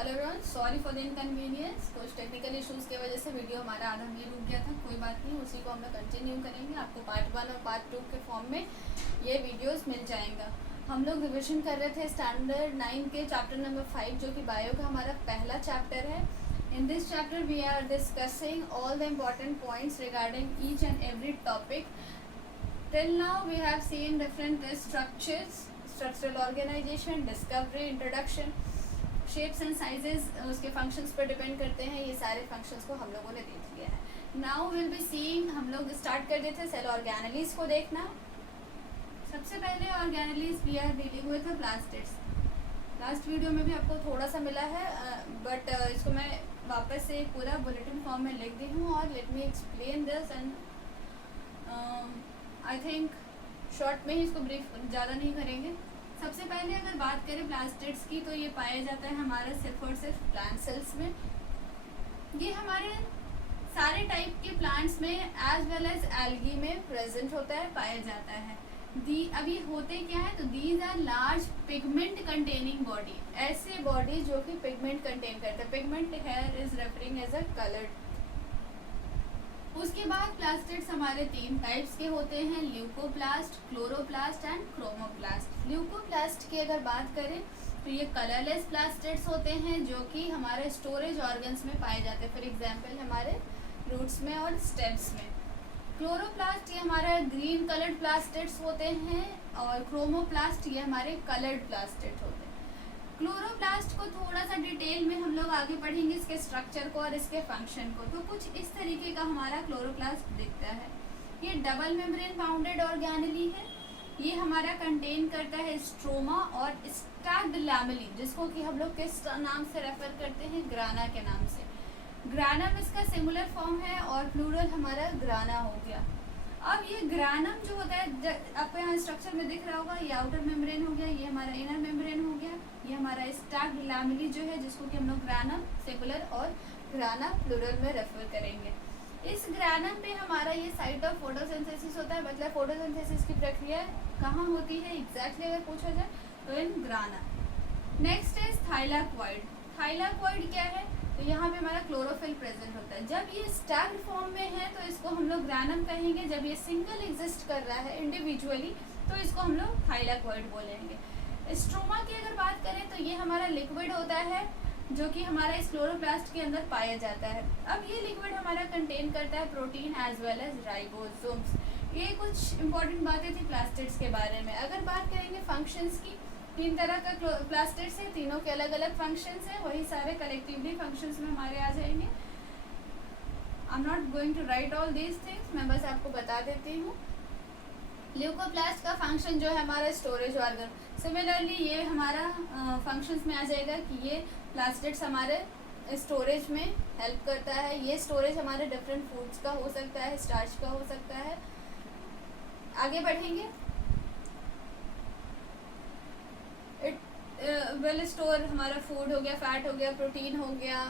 Hello everyone, sorry for the inconvenience. कुछ technical issues की वजह से वीडियो हमारा आधा में रुक गया था। कोई बात नहीं, उसी को हम लोग कंटिन्यू करेंगे। आपको पार्ट 1 और पार्ट 2 के फॉर्म में ये वीडियोस मिल जाएगा। हम लोग रिविजन कर रहे थे स्टैंडर्ड 9 के चैप्टर नंबर 5, जो कि बायो का हमारा पहला चैप्टर है। In this chapter we are discussing all the important points regarding each and every topic. Till now we have seen different structures, structural organisation, discovery, introduction, shapes and sizes उसके functions पर depend करते हैं। ये सारे functions को हम लोगों ने देख लिया है। नाउ विल बी सीइंग, हम लोग स्टार्ट कर देते हैं सेल ऑर्गेनेलीज को देखना। सबसे पहले organelles we are dealing with plastids. Last video में भी आपको थोड़ा सा मिला है, बट इसको मैं वापस से पूरा बुलेटिन फॉर्म में लिख दी हूँ। और let me explain this and I think short में ही इसको ब्रीफ ज़्यादा नहीं करेंगे। सबसे पहले अगर बात करें प्लास्टिड्स की, तो ये पाया जाता है हमारा सिर्फ और सिर्फ प्लांट सेल्स में। ये हमारे सारे टाइप के प्लांट्स में एज वेल एज एल्गी में प्रेजेंट होता है, पाया जाता है। अभी होते क्या है, तो these are large pigment containing body, ऐसे बॉडी जो कि पिगमेंट कंटेन करते हैं। Pigment here is referring as a coloured. उसके बाद प्लास्टिड्स हमारे 3 टाइप्स के होते हैं, leucoplast, chloroplast and chromoplast. Leucoplast की अगर बात करें तो ये कलरलेस प्लास्टिड्स होते हैं, जो कि हमारे स्टोरेज ऑर्गन्स में पाए जाते हैं। फॉर एग्जांपल हमारे रूट्स में और स्टेम्स में। क्लोरोप्लास्ट ये हमारा ग्रीन कलर्ड प्लास्टिड्स होते हैं, और क्रोमोप्लास्ट ये हमारे कलर्ड प्लास्टिड होते हैं। क्लोरोप्लास्ट को थोड़ा सा डिटेल में हम लोग आगे पढ़ेंगे, इसके स्ट्रक्चर को और इसके फंक्शन को। तो कुछ इस तरीके का हमारा क्लोरोप्लास्ट दिखता है। ये डबल मेम्ब्रेन बाउंडेड ऑर्गेनेली है। ये हमारा कंटेन करता है स्ट्रोमा और स्टैक्ड लैमेली, जिसको कि हम लोग किस नाम से रेफर करते हैं, ग्राना के नाम से। ग्रानम इसका सिंगुलर फॉर्म है और प्लूरल हमारा ग्राना हो गया। अब ये ग्रानम जो होता है, आपको यहाँ स्ट्रक्चर में दिख रहा होगा, ये आउटर मेम्ब्रेन हो गया, ये हमारा इनर मेम्ब्रेन हो गया, ये हमारा स्टैक्ड लैमेली जो है, जिसको कि हम लोग ग्रानम सिंगुलर और ग्राना प्लूरल में रेफर करेंगे। इस ग्रानम पे हमारा ये साइट ऑफ फोटोसिंथेसिस होता है। मतलब फोटोसिंथेसिस की प्रक्रिया कहाँ होती है एग्जैक्टली अगर पूछा जाए तो इन ग्राना। Next is thylakoid. थाइलाक्वाइड क्या है, तो यहाँ पे हमारा क्लोरोफिल प्रेजेंट होता है। जब ये स्टैक्ड फॉर्म में है तो इसको हम लोग ग्रानम कहेंगे। जब ये सिंगल एग्जिस्ट कर रहा है इंडिविजुअली तो इसको हम लोग थाइलाक्वाइड बोलेंगे। स्ट्रोमा की अगर बात करें तो ये हमारा लिक्विड होता है, जो कि हमारा इस क्लोरोप्लास्ट के अंदर पाया जाता है। अब ये लिक्विड हमारा कंटेन करता है protein as well as ribosomes. ये कुछ इंपॉर्टेंट बातें थी प्लास्टिड्स के बारे में। अगर बात करेंगे फंक्शंस की, 3 तरह का प्लास्टिड्स है, तीनों के अलग अलग फंक्शंस हैं। वही सारे कलेक्टिवली फंक्शंस में हमारे आ जाएंगे। I am not going to write all these things, मैं बस आपको बता देती हूँ। ल्यूकोप्लास्ट का फंक्शन जो है हमारा स्टोरेज ऑर्गन। सिमिलरली ये हमारा फंक्शंस में आ जाएगा कि ये प्लास्टिड्स हमारे स्टोरेज में हेल्प करता है। ये स्टोरेज हमारे डिफरेंट फूड्स का हो सकता है, स्टार्च का हो सकता है। आगे बढ़ेंगे। इट विल स्टोर हमारा फूड हो गया, फैट हो गया, प्रोटीन हो गया,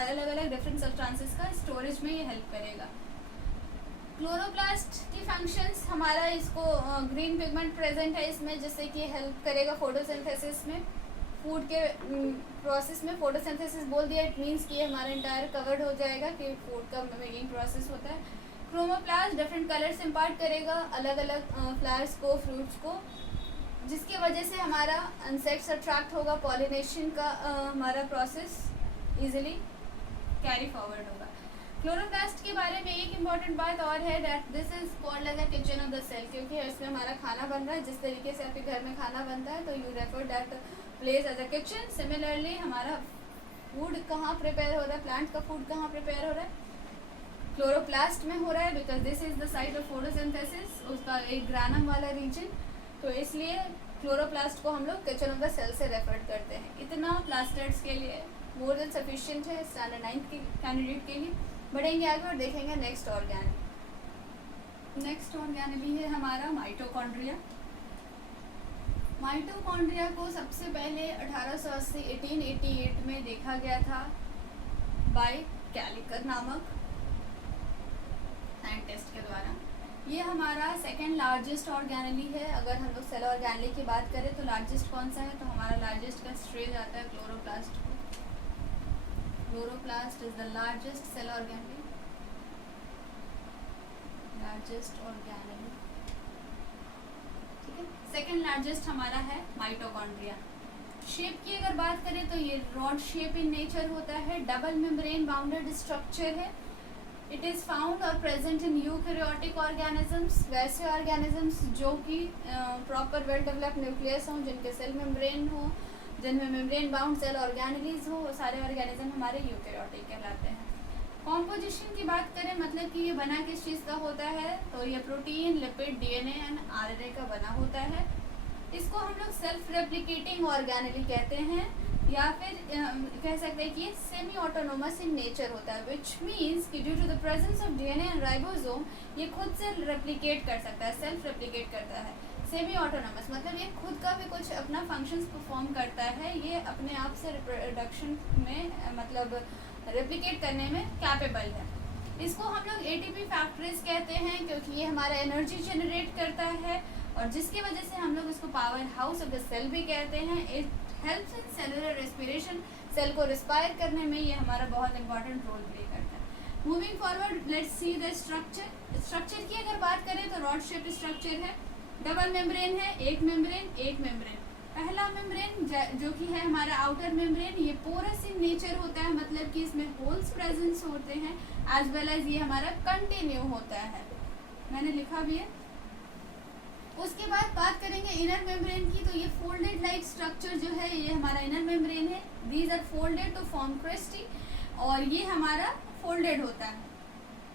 अलग अलग डिफरेंट सब्सटेंसेस का स्टोरेज में ये हेल्प करेगा। क्लोरोप्लास्ट की फंक्शंस हमारा, इसको ग्रीन पिगमेंट प्रेजेंट है इसमें, जिससे कि हेल्प करेगा फोटोसिंथेसिस में। फूड के प्रोसेस में फोटोसिंथेसिस बोल दिया, इट मीन्स कि ये हमारा इंटायर कवर्ड हो जाएगा कि फूड का मेकिंग प्रोसेस होता है। क्रोमोप्लास्ट डिफरेंट कलर्स इम्पार्ट करेगा अलग अलग फ्लावर्स को, फ्रूट्स को, जिसकी वजह से हमारा इंसेक्ट्स अट्रैक्ट होगा, पॉलिनेशन का हमारा प्रोसेस इजीली कैरी फॉरवर्ड होगा। क्लोरोप्लास्ट के बारे में एक इम्पॉर्टेंट बात और है, that this is called as a kitchen of the cell, क्योंकि इसमें हमारा खाना बन रहा है। जिस तरीके से आपके घर में खाना बनता है तो you refer that place as a kitchen. Similarly हमारा फूड कहाँ प्रिपेयर हो रहा है, प्लांट का फूड कहाँ प्रिपेयर हो रहा है, क्लोरोप्लास्ट में हो रहा है, because this is the site of photosynthesis, उसका एक ग्रानम वाला रीजन। तो इसलिए क्लोरोप्लास्ट को हम लोग किचन ऑफ द सेल से रेफर करते हैं। इतना प्लास्टिड्स के लिए मोर देन सफिशिएंट है स्टैंडर्ड 9 के कैंडिडेट के लिए। बढ़ेंगे आगे और देखेंगे नेक्स्ट ऑर्गेनेली। नेक्स्ट ऑर्गेनेली है हमारा माइटोकॉन्ड्रिया। माइटोकॉन्ड्रिया को सबसे पहले 1888 में देखा गया था बाय कैलिकर नामक साइंटिस्ट के द्वारा। ये हमारा सेकेंड लार्जेस्ट ऑर्गेनेली है। अगर हम लोग सेल ऑर्गेनेली की बात करें तो लार्जेस्ट कौन सा है, तो हमारा लार्जेस्ट का स्ट्रेज आता है क्लोरोप्लास्ट को। Chloroplast is the largest cell organelle, largest organelle, ठीक है। सेकेंड लार्जेस्ट हमारा है माइटोकॉन्ड्रिया। शेप की अगर बात करें तो ये रॉड शेप इन नेचर होता है, डबल मेम्ब्रेन बाउंडेड स्ट्रक्चर है। इट इज़ फाउंड और प्रेजेंट इन यूकैरियोटिक ऑर्गेनिजम्स, वैसे ऑर्गेनिजम्स जो कि प्रॉपर वेल डेवलप्ड न्यूक्लियस हों, जिनके सेल मेम्ब्रेन हो, जिनमें मेम्ब्रेन बाउंड सेल ऑर्गेनेलीज हो, वो सारे ऑर्गेनिज्म हमारे यूकैरियोटिक कहलाते हैं। कॉम्पोजिशन की बात करें, मतलब कि ये बना किस चीज़ का होता है, तो ये protein, lipid, DNA and RNA का बना होता है। इसको हम लोग सेल्फ रेप्लिकेटिंग ऑर्गेनेली कहते हैं, या फिर कह सकते हैं कि ये सेमी ऑटोनोमस इन नेचर होता है, विच मीन्स कि due to the presence of DNA and ribosome ये खुद से रेप्लिकेट कर सकता है, सेल्फ रेप्लिकेट करता है। सेमी ऑटोनोमस मतलब ये खुद का भी कुछ अपना फंक्शंस परफॉर्म करता है, ये अपने आप से रिप्रोडक्शन में मतलब रेप्लिकेट करने में कैपेबल है। इसको हम लोग एटीपी फैक्टरीज कहते हैं, क्योंकि ये हमारा एनर्जी जनरेट करता है, और जिसकी वजह से हम लोग इसको power house of the cell भी कहते हैं। It helps in cellular respiration, cell को रिस्पायर करने में ये हमारा बहुत इंपॉर्टेंट रोल प्ले करता है। Moving forward, let's see the structure. Structure की अगर बात करें तो रॉड शेप स्ट्रक्चर है, डबल मेम्ब्रेन है, एक मेम्ब्रेन। पहला मेम्ब्रेन जो कि है हमारा आउटर मेम्ब्रेन, ये पोरस इन नेचर होता है, मतलब कि इसमें होल्स प्रेजेंस होते हैं, एज वेल एज ये हमारा कंटिन्यू होता है, मैंने लिखा भी है। उसके बाद बात करेंगे इनर मेम्ब्रेन की, तो ये फोल्डेड लाइक स्ट्रक्चर जो है ये हमारा इनर मेम्ब्रेन है। These are folded to form cristae, और ये हमारा फोल्डेड होता है।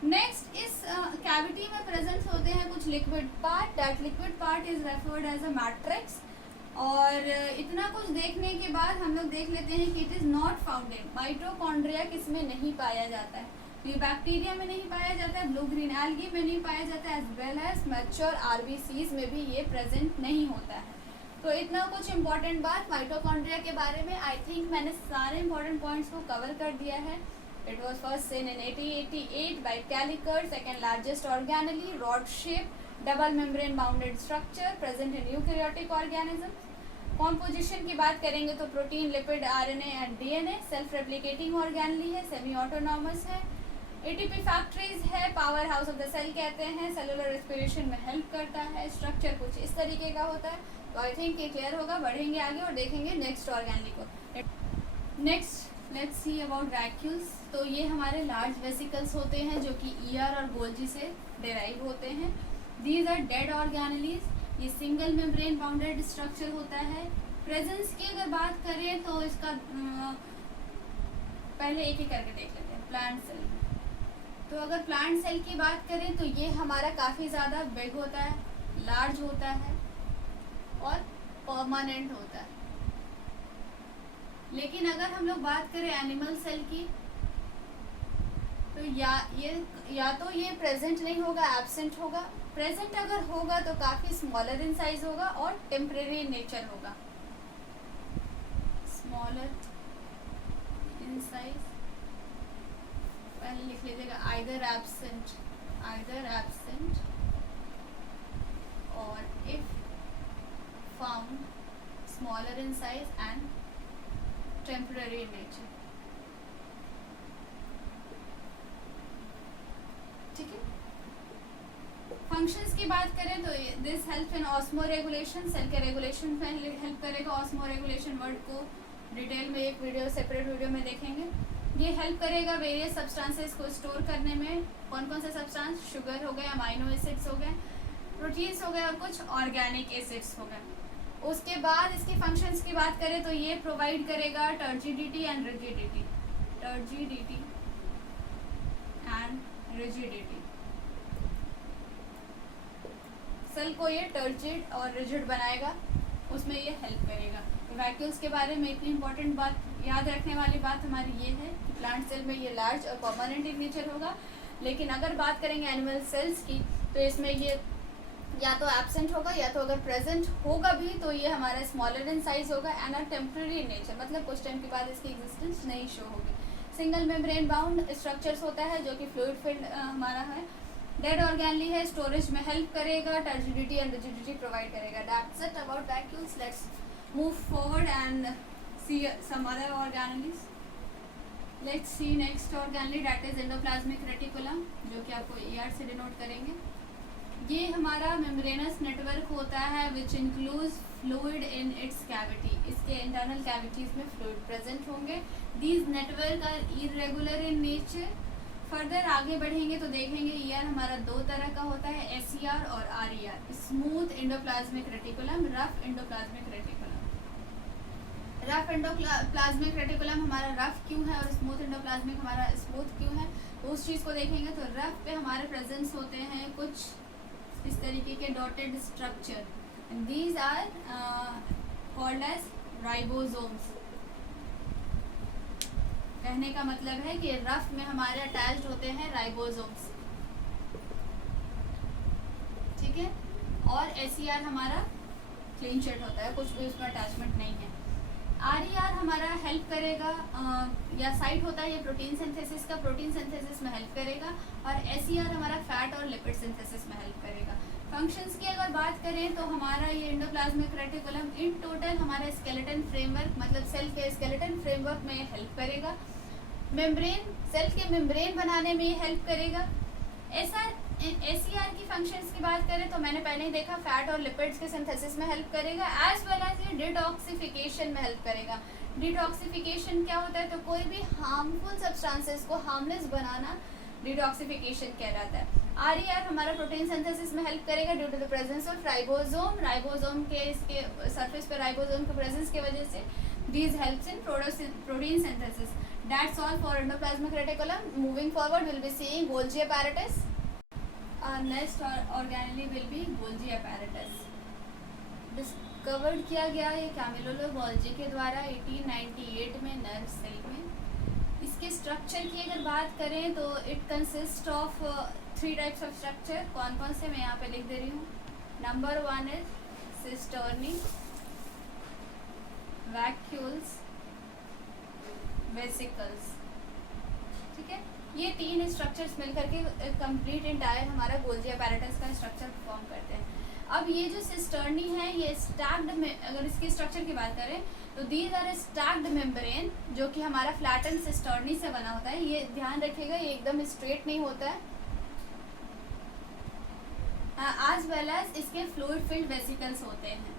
नेक्स्ट, इस कैविटी में प्रेजेंट होते हैं कुछ liquid part, that liquid part is referred as a matrix. और इतना कुछ देखने के बाद हम लोग देख लेते हैं कि it is not founded, mitochondria किसमें नहीं पाया जाता है, तो ये बैक्टीरिया में नहीं पाया जाता है, ब्लू ग्रीन एल्गी में नहीं पाया जाता है, as well as mature RBCs में भी ये प्रेजेंट नहीं होता है। तो इतना कुछ इंपॉर्टेंट बात माइटोकॉन्ड्रिया के बारे में, आई थिंक मैंने सारे इंपॉर्टेंट पॉइंट्स को कवर कर दिया है। It was first seen in 1888 by Kaliker, second largest organelle, rod shape, double membrane bounded structure, present in eukaryotic organisms. Composition की बात करेंगे तो protein, lipid, RNA and DNA, self replicating organelle है, semi autonomous है, ATP factories है, power house of the cell कहते हैं, cellular respiration में हेल्प करता है, स्ट्रक्चर कुछ इस तरीके का होता है। तो आई थिंक ये क्लियर होगा। बढ़ेंगे आगे और देखेंगे नेक्स्ट ऑर्गेनेली को। Next let's see about vacuoles. तो ये हमारे लार्ज वेसिकल्स होते हैं जो कि ईआर और गोल्जी से डिराइव होते हैं। दीज आर डेड ऑर्गेनेलीज, ये सिंगल मेम्ब्रेन बाउंडेड स्ट्रक्चर होता है। प्रेजेंस की अगर बात करें तो इसका पहले एक एक करके देख लेते हैं। प्लांट सेल, तो अगर प्लांट सेल की बात करें तो ये हमारा काफ़ी ज़्यादा बिग होता है, लार्ज होता है और परमानेंट होता है। लेकिन अगर हम लोग बात करें एनिमल सेल की, तो या तो ये प्रेजेंट नहीं होगा, एब्सेंट होगा। प्रेजेंट अगर होगा तो काफ़ी स्मॉलर इन साइज होगा और टेम्परेरी नेचर होगा, स्मॉलर इन साइज। पहले लिख लीजिएगा आइदर एब्सेंट और if found smaller in size and temporary nature. ठीक है। फंक्शंस की बात करें तो this help in osmoregulation, cell के रेगुलेशन में हेल्प करेगा। ऑस्मो रेगुलेशन वर्ड को डिटेल में एक वीडियो, सेपरेट वीडियो में देखेंगे। ये हेल्प करेगा वेरियस सब्सटेंसेस को स्टोर करने में। कौन कौन से सब्सटेंस? शुगर हो गए, अमाइनो एसिड्स हो गए, प्रोटीन्स हो गए और कुछ ऑर्गेनिक एसिड्स हो गए। उसके बाद इसकी फंक्शंस की बात करें तो ये प्रोवाइड करेगा टर्जिडिटी एंड रिजिडिटी, सेल को ये टर्जिड और रिजिड बनाएगा, उसमें ये हेल्प करेगा। वैक्यूल्स के बारे में इतनी इंपॉर्टेंट बात याद रखने वाली बात हमारी ये है कि प्लांट सेल में ये लार्ज और परमानेंट इन नेचर होगा। लेकिन अगर बात करेंगे एनिमल सेल्स की तो इसमें ये या तो एब्सेंट होगा या तो अगर प्रेजेंट होगा भी तो ये हमारा स्मॉलर इन साइज होगा एंड अ टेम्परेरी नेचर, मतलब कुछ टाइम के बाद इसकी एग्जिस्टेंस नहीं शो होगी। सिंगल मेम्ब्रेन बाउंड स्ट्रक्चर्स होता है जो कि फ्लूइड फिल्ड हमारा है। डेड ऑर्गेनली है, स्टोरेज में हेल्प करेगा, टर्जिडिटी एंड रिजिडिटी प्रोवाइड करेगा। That's it about vacuoles. Let's move forward and see some other organelles. Let's see next organelle that is endoplasmic reticulum, जो कि आपको ER से डिनोट करेंगे। ये हमारा मेम्ब्रेनस नेटवर्क होता है which includes fluid in its cavity. इसके इंटरनल कैविटीज में फ्लूइड प्रेजेंट होंगे। These network are irregular in nature. Further आगे बढ़ेंगे तो देखेंगे ER हमारा दो तरह का होता है, SER और RER। Smooth endoplasmic reticulum, rough endoplasmic reticulum. Rough endoplasmic reticulum हमारा रफ क्यों है और स्मूथ एंडोप्लाज्मिक हमारा स्मूथ क्यों है, तो उस चीज़ को देखेंगे। तो रफ पे हमारे प्रेजेंस होते हैं कुछ इस तरीके के dotted structure, these are called as ribosomes. कहने का मतलब है कि रफ में हमारे अटैच्ड होते हैं राइबोसोम्स, ठीक है। और SER हमारा क्लीन शीट होता है, कुछ भी उसमें अटैचमेंट नहीं है। RER हमारा हेल्प करेगा या साइट होता है ये प्रोटीन सिंथेसिस का, प्रोटीन सिंथेसिस में हेल्प करेगा। और SER हमारा फैट और लिपिड सिंथेसिस में हेल्प करेगा। फंक्शंस की अगर बात करें तो हमारा ये एंडोप्लाज्मिक रेटिकुलम इन टोटल हमारा स्केलेटन फ्रेमवर्क, मतलब सेल के स्केलेटन फ्रेमवर्क में हेल्प करेगा। मेम्ब्रेन, सेल के मेम्ब्रेन बनाने में हेल्प करेगा। SER की फंक्शंस की बात करें तो मैंने पहले ही देखा, फैट और लिपिड्स के सिंथेसिस में हेल्प करेगा, एज वेल एज ये डिटॉक्सिफिकेशन में हेल्प करेगा। डिटॉक्सिफिकेशन क्या होता है, तो कोई भी हार्मफुल सब्सटेंसेस को हार्मलेस बनाना डिटॉक्सिफिकेशन कहलाता है। RER हमारा प्रोटीन सिंथेसिस में हेल्प करेगा due to the presence of ribosome. Ribosome के इसके सरफेस पर राइबोसोम के प्रेजेंस की वजह से these helps in protein synthesis. That's all for endoplasmic reticulum. Moving forward, we'll be seeing Golgi apparatus. Our next organelle will be Golgi apparatus. Discovered किया गया ये कैमिलो गोल्जी के द्वारा 1898 में नर्व सेल में। इसके स्ट्रक्चर की अगर बात करें तो it consist of 3 types of structure. कौन कौन से मैं यहाँ पे लिख दे रही हूँ। Number 1 is cisternae, vacuoles, vesicles, ठीक है। ये 3 स्ट्रक्चर्स मिलकर के कंप्लीट इंटायर हमारा गोल्जी अपैरेटस का स्ट्रक्चर फॉर्म करते हैं। अब ये जो सिस्टर्नी है ये स्टैक्ड में, अगर इसके स्ट्रक्चर की बात करें तो दीज आर स्टैक्ड मेम्ब्रेन, जो कि हमारा फ्लैटन सिस्टर्नी से बना होता है। ये ध्यान रखिएगा, ये एकदम स्ट्रेट नहीं होता है। एज वेल एज इसके फ्लूइड फिल्ड वेसिकल्स होते हैं।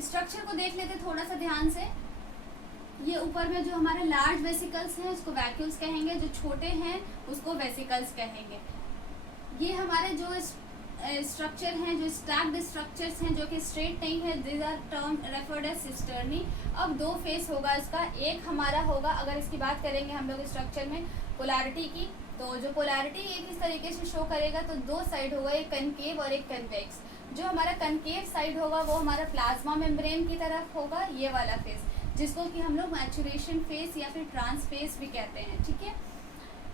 स्ट्रक्चर को देख लेते थोड़ा सा ध्यान से। ये ऊपर में जो हमारे लार्ज वेसिकल्स हैं उसको वैक्यूल्स कहेंगे, जो छोटे हैं उसको वेसिकल्स कहेंगे। ये हमारे जो स्ट्रक्चर हैं, जो स्टैक्ड स्ट्रक्चर्स हैं, जो कि स्ट्रेट नहीं है, this are term referred as cisternae. अब 2 फेस होगा इसका। एक हमारा होगा, अगर इसकी बात करेंगे हम लोग स्ट्रक्चर में पोलैरिटी की, तो जो पोलैरिटी एक इस तरीके से शो करेगा, तो 2 साइड होगा, एक कनकेव और एक कन्वेक्स। जो हमारा कनकेव साइड होगा वो हमारा प्लाज्मा मेम्ब्रेन की तरफ होगा, ये वाला फेस, जिसको कि हम लोग मैचुरेशन फेस या फिर ट्रांस फेस भी कहते हैं, ठीक है।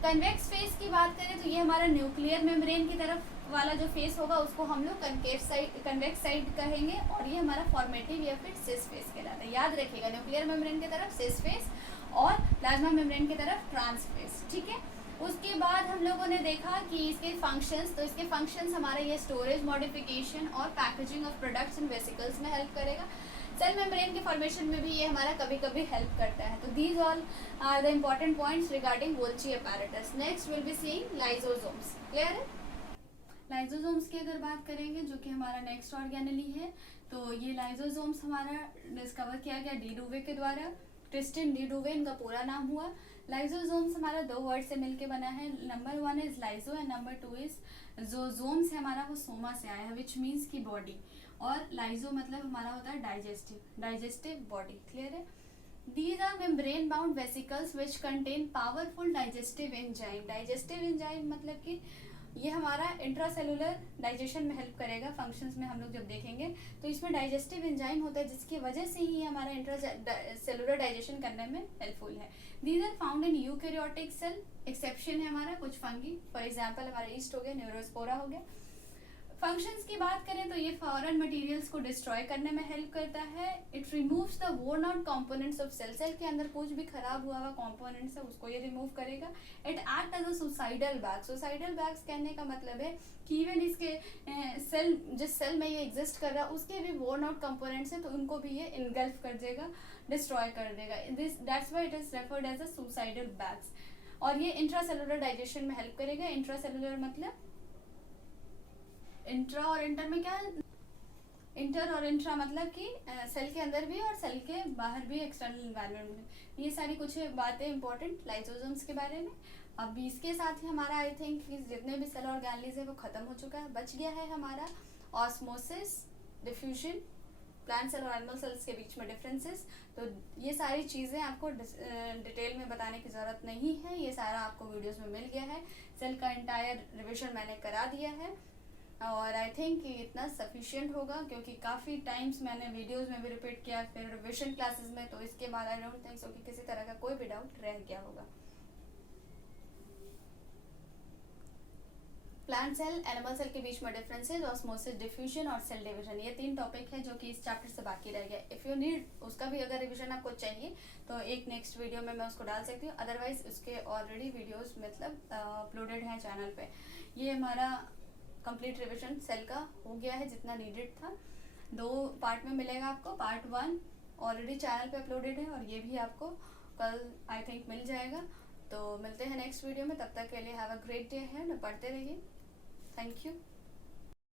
कन्वेक्स फेस की बात करें तो ये हमारा न्यूक्लियर मेम्ब्रेन की तरफ वाला जो फेस होगा उसको हम लोग कनकेव साइड, कन्वेक्स साइड कहेंगे, और ये हमारा फॉर्मेटिव या फिर सिस फेस कहलाता है। याद रखिएगा, न्यूक्लियर मेम्ब्रेन की तरफ सिस फेस और प्लाज्मा मेम्ब्रेन की तरफ ट्रांस फेस, ठीक है। उसके बाद हम लोगों ने देखा कि इसके फंक्शंस, तो इसके फंक्शंस हमारे ये स्टोरेज, मॉडिफिकेशन और packaging of products in vesicles में हेल्प करेगा। सेल मेम्ब्रेन के फॉर्मेशन में भी ये हमारा कभी कभी हेल्प करता है। तो these all are the important points regarding Golgi apparatus. Next will be seeing lysosomes. Clear है। लाइसोसोम्स की अगर बात करेंगे, जो कि हमारा नेक्स्ट ऑर्गेनेली है, तो ये लाइसोसोम्स हमारा डिस्कवर किया गया डी डुवे के द्वारा। क्रिस्टिन डी डुवे इनका पूरा नाम हुआ। लाइसोसोम्स हमारा 2 वर्ड से मिलके बना है। Number 1 is lyso and number 2 is जो जोम्स है हमारा वो सोमा से आया है, विच मीन्स की बॉडी, और लाइजो मतलब हमारा होता है डाइजेस्टिव बॉडी। क्लियर है। These are membrane bound vesicles which contain powerful digestive enzyme. Digestive enzyme मतलब कि ये हमारा इंट्रासेलुलर डाइजेशन में हेल्प करेगा। फंक्शंस में हम लोग जब देखेंगे तो इसमें डाइजेस्टिव एंजाइम होता है, जिसकी वजह से ही हमारा इंट्रासेलुलर डाइजेशन करने में हेल्पफुल है। These are found in eukaryotic cell. Exception है हमारा कुछ फंगी, फॉर एग्जांपल हमारा ईस्ट हो गया, न्यूरोस्पोरा हो गया। फंक्शंस की बात करें तो ये फॉरेन मटेरियल्स को डिस्ट्रॉय करने में हेल्प करता है। It removes the worn out components of cell, cell के अंदर कुछ भी खराब हुआ कंपोनेंट्स है उसको ये रिमूव करेगा। It act as a suicidal bag, suicidal bags कहने का मतलब है कि इवन इसके सेल, जिस सेल में ये एग्जिस्ट कर रहा है उसके भी वोर्न आउट कंपोनेंट्स है तो उनको भी ये इनगल्फ कर देगा, डिस्ट्रॉय कर देगा। This that's why it is referred as a suicidal bags. और ये इंट्रासेलुलर डाइजेशन में हेल्प करेगा। इंट्रासेलुलर मतलब इंट्रा और इंटर में क्या है, इंटर और इंट्रा मतलब कि सेल के अंदर भी और सेल के बाहर भी, एक्सटर्नल एनवायरनमेंट में। ये सारी कुछ बातें इंपॉर्टेंट लाइसोसोम्स के बारे में। अब इसके साथ ही हमारा आई थिंक जितने भी सेल ऑर्गेनेल्स है वो खत्म हो चुका है। बच गया है हमारा ऑस्मोसिस, डिफ्यूजन, प्लांट सेल और एनिमल सेल्स के बीच में डिफरेंसेस। तो ये सारी चीज़ें आपको डिटेल में बताने की ज़रूरत नहीं है, ये सारा आपको वीडियोस में मिल गया है। सेल का एंटायर रिविजन मैंने करा दिया है और आई थिंक इतना सफिशिएंट होगा क्योंकि काफ़ी टाइम्स मैंने वीडियोस में भी रिपीट किया, फिर रिविजन क्लासेस में, तो इसके बाद आई डोंट थिंक सो कि किसी तरह का कोई भी डाउट रह गया होगा। प्लांट सेल, एनिमल सेल के बीच में डिफरेंसेस, ऑस्मोसिस, डिफ्यूजन और सेल डिवीजन, ये 3 टॉपिक है जो कि इस चैप्टर से बाकी रह गया। इफ़ यू नीड उसका भी अगर रिविजन आपको चाहिए तो एक नेक्स्ट वीडियो में मैं उसको डाल सकती हूँ, अदरवाइज उसके ऑलरेडी वीडियोस मतलब अपलोडेड हैं चैनल पे। ये हमारा कंप्लीट रिविजन सेल का हो गया है जितना नीडेड था। 2 पार्ट में मिलेगा आपको। पार्ट 1 ऑलरेडी चैनल पे अपलोडेड है और ये भी आपको कल आई थिंक मिल जाएगा। तो मिलते हैं नेक्स्ट वीडियो में, तब तक के लिए हैव अ ग्रेट डे है, पढ़ते रहिए। Thank you.